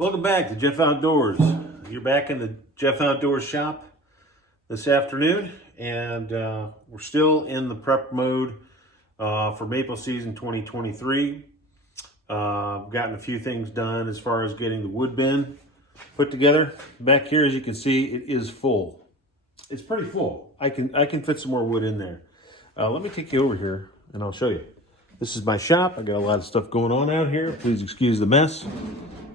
Welcome back to Jeff Outdoors. You're back in the Jeff Outdoors shop this afternoon, and we're still in the prep mode for maple season 2023. I've gotten a few things done as far as getting the wood bin put together. Back here, as you can see, it is full. It's pretty full. I can fit some more wood in there. Let me take you over here and I'll show you. This is my shop. I got a lot of stuff going on out here. Please excuse the mess.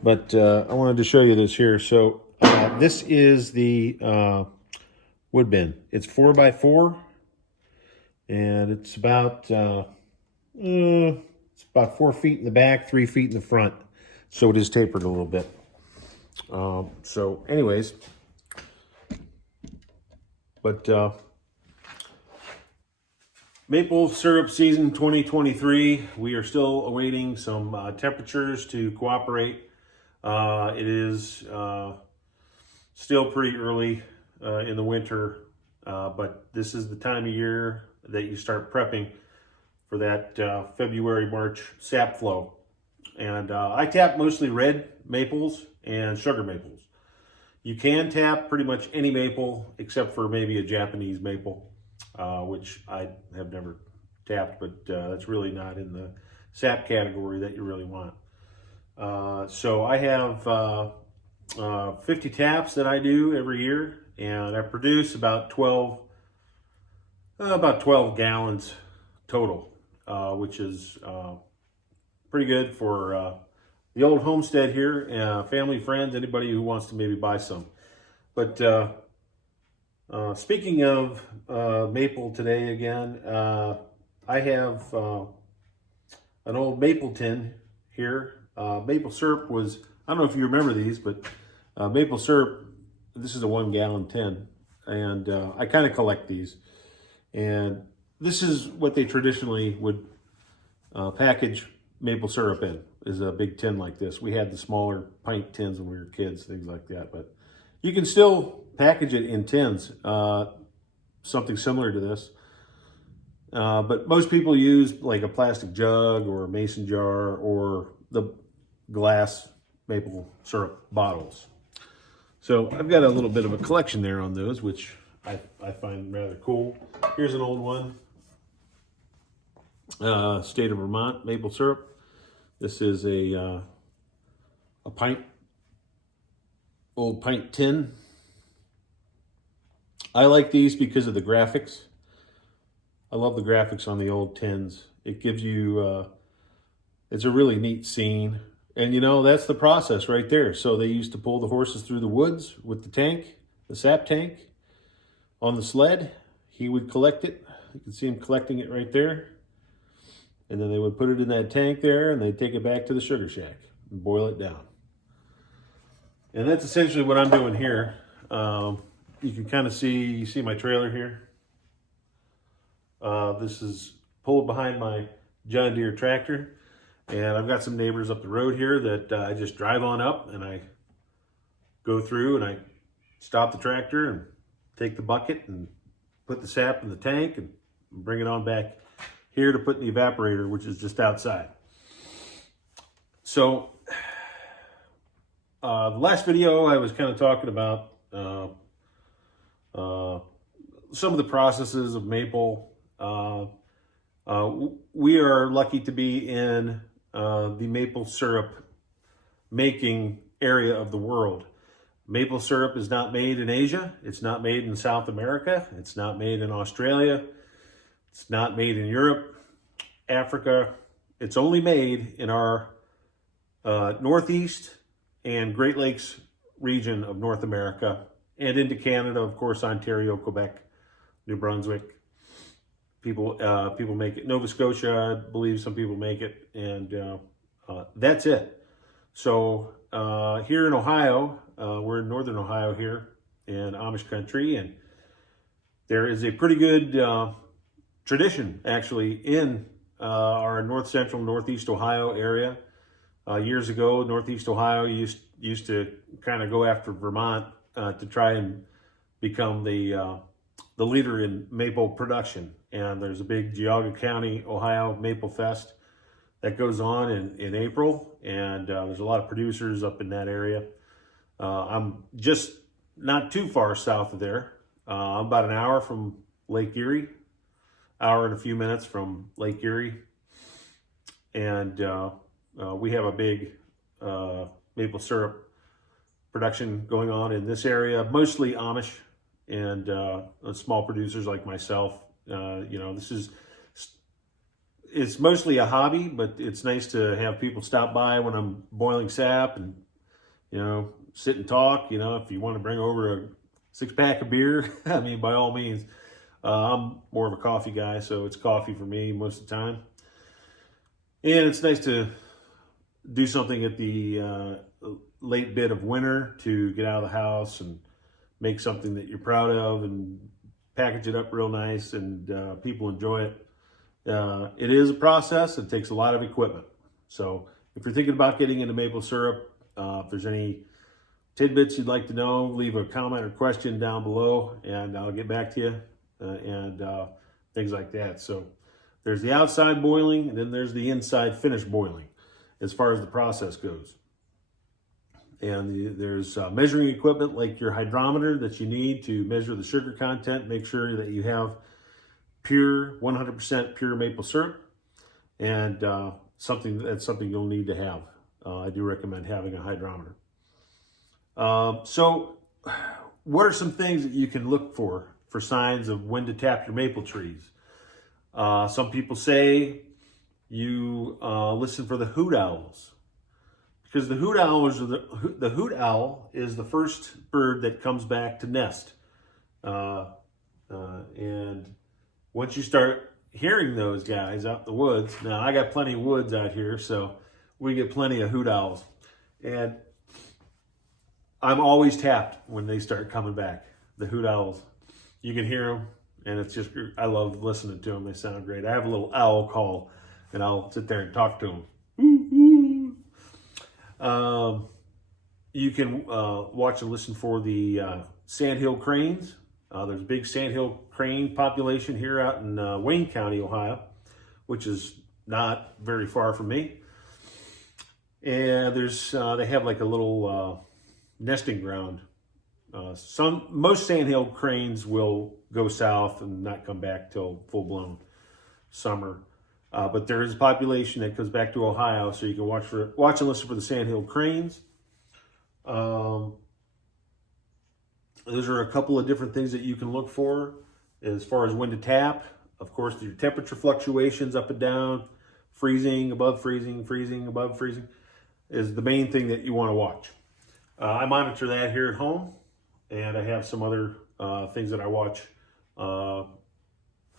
But I wanted to show you this here. So this is the wood bin. It's 4x4, and it's about 4 feet in the back, 3 feet in the front. So it is tapered a little bit. So anyways, but maple syrup season 2023, we are still awaiting some temperatures to cooperate. It is still pretty early in the winter, but this is the time of year that you start prepping for that February, March sap flow. And I tap mostly red maples and sugar maples. You can tap pretty much any maple except for maybe a Japanese maple, which I have never tapped, but that's really not in the sap category that you really want. So I have 50 taps that I do every year, and I produce about 12 gallons total, which is pretty good for the old homestead here, family, friends, anybody who wants to maybe buy some. But speaking of maple today again, I have an old maple tin here. Maple syrup was, I don't know if you remember these, but maple syrup, this is a 1 gallon tin, and I kind of collect these. And this is what they traditionally would package maple syrup in, is a big tin like this. We had the smaller pint tins when we were kids, things like that, but you can still package it in tins, something similar to this. But most people use like a plastic jug or a mason jar or the glass maple syrup bottles. So I've got a little bit of a collection there on those, which I find rather cool. Here's an old one, state of Vermont maple syrup. This is a old pint tin. I like these because of the graphics. I love the graphics on the old tins. It gives you, it's a really neat scene. And you know, that's the process right there. So they used to pull the horses through the woods with the tank, the sap tank, on the sled. He would collect it. You can see him collecting it right there. And then they would put it in that tank there, and they'd take it back to the sugar shack and boil it down. And that's essentially what I'm doing here. You can kind of see my trailer here. This is pulled behind my John Deere tractor. And I've got some neighbors up the road here that I just drive on up, and I go through and I stop the tractor and take the bucket and put the sap in the tank and bring it on back here to put in the evaporator, which is just outside. So the last video I was kind of talking about some of the processes of maple. We are lucky to be in the maple syrup making area of the world. Maple syrup is not made in Asia. It's not made in South America. It's not made in Australia. It's not made in Europe, Africa. It's only made in our Northeast and Great Lakes region of North America, and into Canada, of course, Ontario, Quebec, New Brunswick. People make it. Nova Scotia, I believe some people make it, and that's it. So here in Ohio, we're in northern Ohio here in Amish country, and there is a pretty good tradition actually in our north central, northeast Ohio area. Years ago, northeast Ohio used to kind of go after Vermont to try and become the leader in maple production. And there's a big Geauga County, Ohio Maple Fest that goes on in April, and there's a lot of producers up in that area. I'm just not too far south of there. I'm about an hour from Lake Erie, hour and a few minutes from Lake Erie, and we have a big maple syrup production going on in this area, mostly Amish and small producers like myself. It's mostly a hobby, but it's nice to have people stop by when I'm boiling sap and, sit and talk. If you want to bring over a 6-pack of beer, I mean, by all means. I'm more of a coffee guy, so it's coffee for me most of the time. And it's nice to do something at the late bit of winter to get out of the house and make something that you're proud of and package it up real nice, and people enjoy it. It is a process. It takes a lot of equipment. So if you're thinking about getting into maple syrup, if there's any tidbits you'd like to know, leave a comment or question down below, and I'll get back to you, and things like that. So there's the outside boiling, and then there's the inside finished boiling as far as the process goes. And there's measuring equipment like your hydrometer that you need to measure the sugar content. Make sure that you have pure, 100% pure maple syrup, and something you'll need to have. I do recommend having a hydrometer. So what are some things that you can look for signs of when to tap your maple trees? Some people say you listen for the hoot owls, because the hoot owl is the first bird that comes back to nest, and once you start hearing those guys out in the woods, now I got plenty of woods out here, so we get plenty of hoot owls, and I'm always tapped when they start coming back, the hoot owls. You can hear them, and it's just, I love listening to them. They sound great. I have a little owl call, and I'll sit there and talk to them. You can watch and listen for the sandhill cranes. There's a big sandhill crane population here out in Wayne County, Ohio, which is not very far from me. And they have like a little nesting ground. Most sandhill cranes will go south and not come back till full-blown summer. But there is a population that goes back to Ohio, so you can watch and listen for the sandhill cranes. Those are a couple of different things that you can look for as far as when to tap. Of course, your temperature fluctuations up and down, freezing, above freezing, freezing, above freezing, is the main thing that you want to watch. I monitor that here at home, and I have some other things that I watch on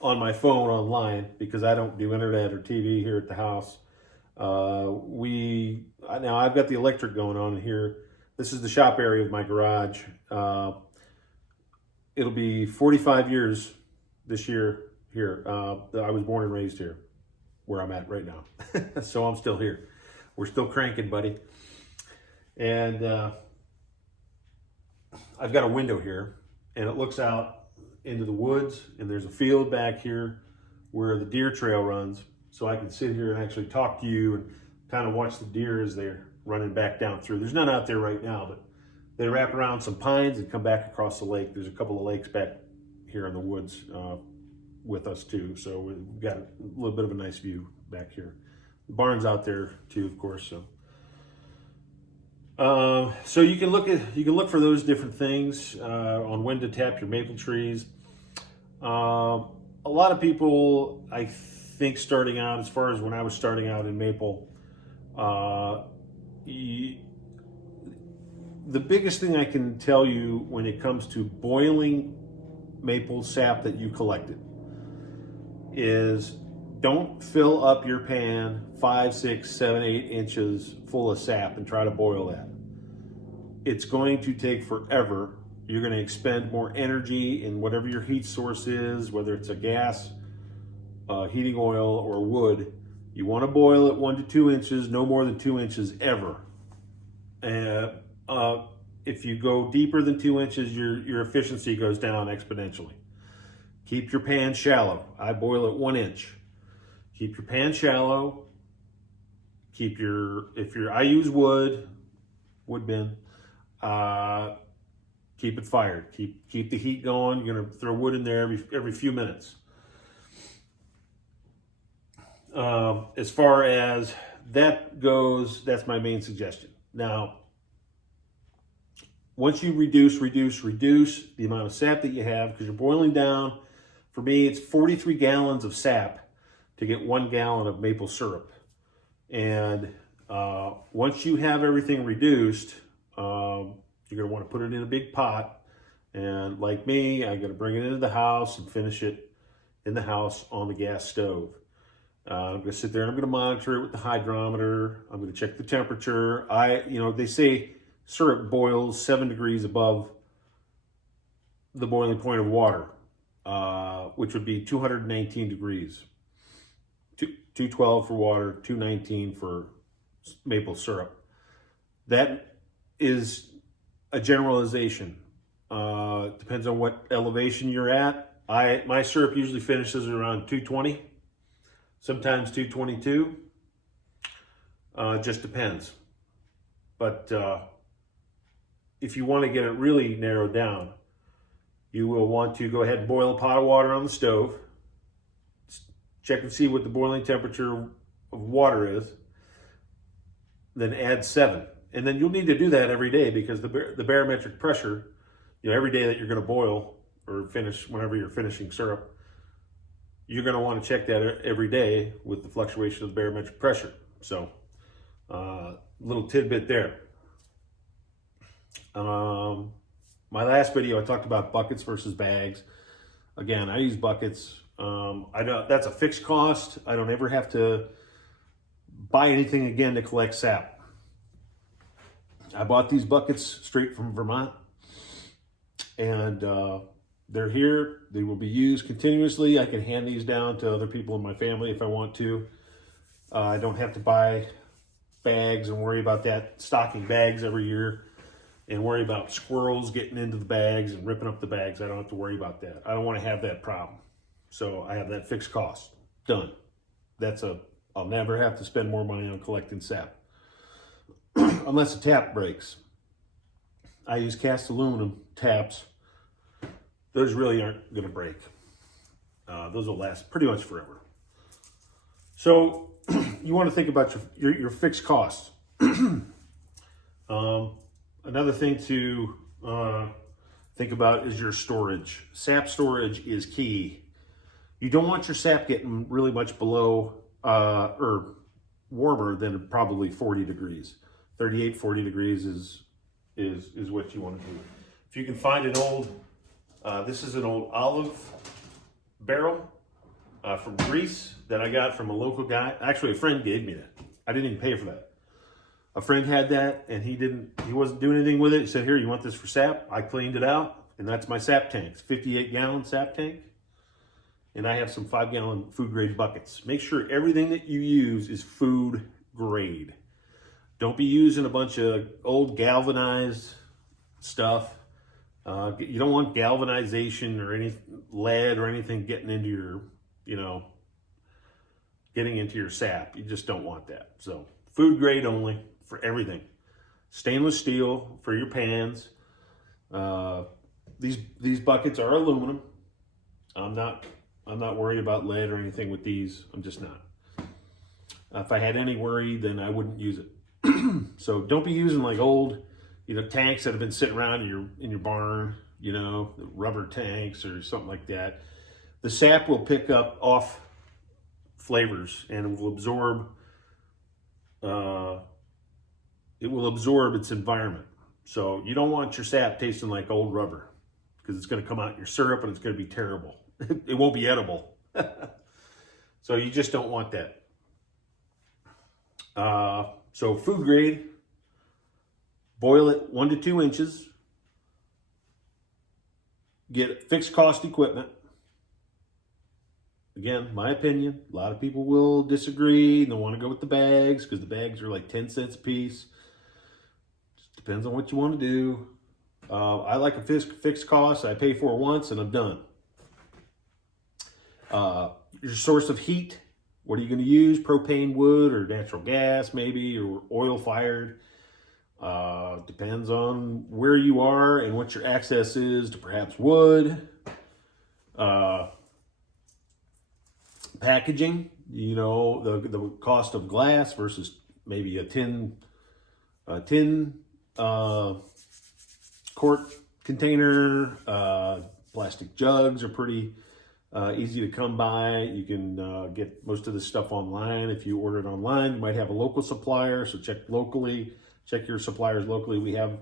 my phone online, because I don't do internet or TV here at the house. Now I've got the electric going on here. This is the shop area of my garage. It'll be 45 years this year here. I was born and raised here, where I'm at right now. So I'm still here. We're still cranking, buddy. And I've got a window here, and it looks out into the woods, and there's a field back here where the deer trail runs. So I can sit here and actually talk to you and kind of watch the deer as they're running back down through. There's none out there right now, but they wrap around some pines and come back across the lake. There's a couple of lakes back here in the woods with us too. So we've got a little bit of a nice view back here. The barn's out there too, of course. So you can look for those different things on when to tap your maple trees. A lot of people, I think, starting out, as far as when I was starting out in maple, the biggest thing I can tell you when it comes to boiling maple sap that you collected is, don't fill up your pan 5, 6, 7, 8 inches full of sap and try to boil that. It's going to take forever. You're going to expend more energy in whatever your heat source is, whether it's a gas, heating oil, or wood. You want to boil it 1 to 2 inches, no more than 2 inches ever. If you go deeper than 2 inches, your efficiency goes down exponentially. Keep your pan shallow. I boil it 1 inch. Keep your pan shallow. Keep I use wood bin. Keep it fired. Keep the heat going. You're gonna throw wood in there every few minutes. As far as that goes, that's my main suggestion. Now, once you reduce the amount of sap that you have, because you're boiling down, for me, it's 43 gallons of sap to get 1 gallon of maple syrup. And once you have everything reduced, you're going to want to put it in a big pot. And like me, I'm going to bring it into the house and finish it in the house on the gas stove. I'm going to sit there and I'm going to monitor it with the hydrometer. I'm going to check the temperature. They say syrup boils 7 degrees above the boiling point of water, which would be 219 degrees. 212 for water, 219 for maple syrup. That is a generalization. Depends on what elevation you're at. My syrup usually finishes around 220, sometimes 222. Just depends. But if you want to get it really narrowed down, you will want to go ahead and boil a pot of water on the stove. Check and see what the boiling temperature of water is. Then add 7. And then you'll need to do that every day, because the barometric pressure, every day that you're going to boil or finish, whenever you're finishing syrup, you're going to want to check that every day with the fluctuation of the barometric pressure. So, little tidbit there. My last video, I talked about buckets versus bags. Again, I use buckets. That's a fixed cost. I don't ever have to buy anything again to collect sap. I bought these buckets straight from Vermont, and they're here. They will be used continuously. I can hand these down to other people in my family if I want to. I don't have to buy bags and worry about that, stocking bags every year, and worry about squirrels getting into the bags and ripping up the bags. I don't have to worry about that. I don't want to have that problem. So I have that fixed cost. Done. I'll never have to spend more money on collecting sap. Unless the tap breaks. I use cast aluminum taps. Those really aren't going to break. Those will last pretty much forever. So you want to think about your fixed costs. Another thing to think about is your storage. Sap storage is key. You don't want your sap getting really much below or warmer than probably 40 degrees. 38, 40 degrees is what you want to do. If you can find an old, this is an old olive barrel from Greece that I got from a local guy. Actually, a friend gave me that. I didn't even pay for that. A friend had that, and he wasn't doing anything with it. He said, "Here, you want this for sap?" I cleaned it out, and that's my sap tank. It's 58-gallon sap tank. And I have some 5-gallon food grade buckets. Make sure everything that you use is food grade. Don't be using a bunch of old galvanized stuff. You don't want galvanization or any lead or anything getting into your sap. You just don't want that. So food grade only for everything. Stainless steel for your pans. These buckets are aluminum. I'm not worried about lead or anything with these. I'm just not. If I had any worry, then I wouldn't use it. So don't be using like old, tanks that have been sitting around in your barn, the rubber tanks or something like that. The sap will pick up off flavors and it will absorb. It will absorb its environment. So you don't want your sap tasting like old rubber, because it's going to come out in your syrup and it's going to be terrible. It won't be edible. So you just don't want that. So food grade, boil it 1 to 2 inches. Get fixed cost equipment. Again, my opinion. A lot of people will disagree and they'll want to go with the bags because the bags are like 10 cents a piece. Just depends on what you want to do. I like a fixed cost. I pay for it once and I'm done. Your source of heat, What are you going to use? Propane wood or natural gas maybe, or oil fired. Depends on where you are and what your access is to perhaps wood. Packaging, you know, the cost of glass versus maybe a tin quart container. Plastic jugs are pretty easy to come by. You can get most of this stuff online. If you order it online, you might have a local supplier, so check locally. Check your suppliers locally. We have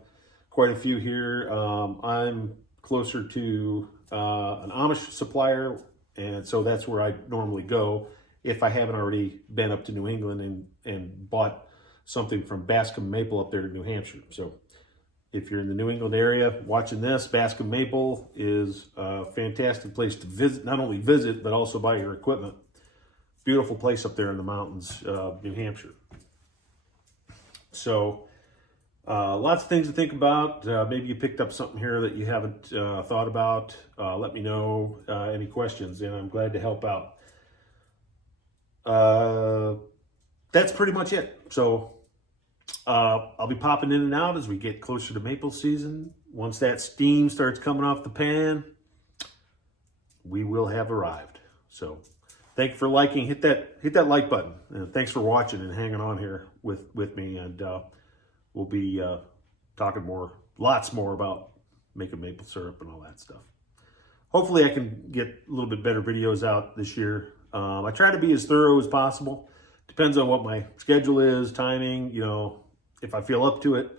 quite a few here. I'm closer to an Amish supplier, and so that's where I normally go if I haven't already been up to New England and bought something from Bascom Maple up there in New Hampshire. So if you're in the New England area watching this, Bascom Maple is a fantastic place to visit, not only visit, but also buy your equipment. Beautiful place up there in the mountains, New Hampshire. So lots of things to think about. Maybe you picked up something here that you haven't thought about. Let me know any questions, and I'm glad to help out. That's pretty much it. So I'll be popping in and out as we get closer to maple season. Once that steam starts coming off the pan, we will have arrived. So thank you for liking. Hit that like button. And thanks for watching and hanging on here with me. And we'll be talking lots more about making maple syrup and all that stuff. Hopefully I can get a little bit better videos out this year. I try to be as thorough as possible. Depends on what my schedule is, timing, you know, if I feel up to it.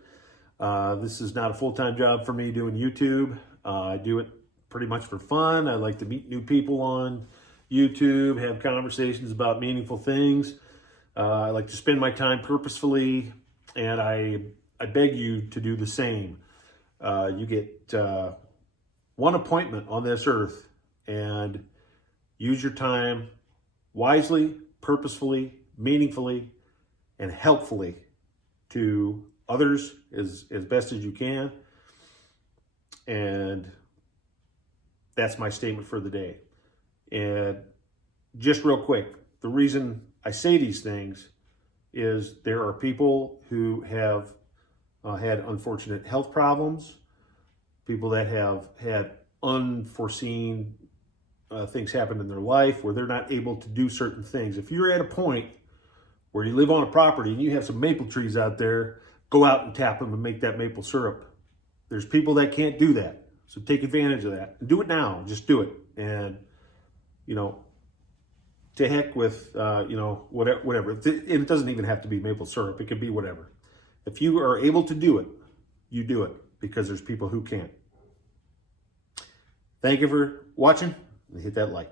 This is not a full-time job for me doing YouTube. I do it pretty much for fun. I like to meet new people on YouTube, have conversations about meaningful things. I like to spend my time purposefully, and I beg you to do the same. You get one appointment on this earth, and use your time wisely, purposefully, meaningfully, and helpfully to others as best as you can. And that's my statement for the day. And just real quick, the reason I say these things is there are people who have had unfortunate health problems, people that have had unforeseen things happen in their life where they're not able to do certain things. If you're at a point where you live on a property and you have some maple trees out there, go out and tap them and make that maple syrup. There's people that can't do that. So take advantage of that. And do it now. Just do it. And, you know, to heck with, you know, whatever. It doesn't even have to be maple syrup. It could be whatever. If you are able to do it, you do it, because there's people who can't. Thank you for watching, and hit that like.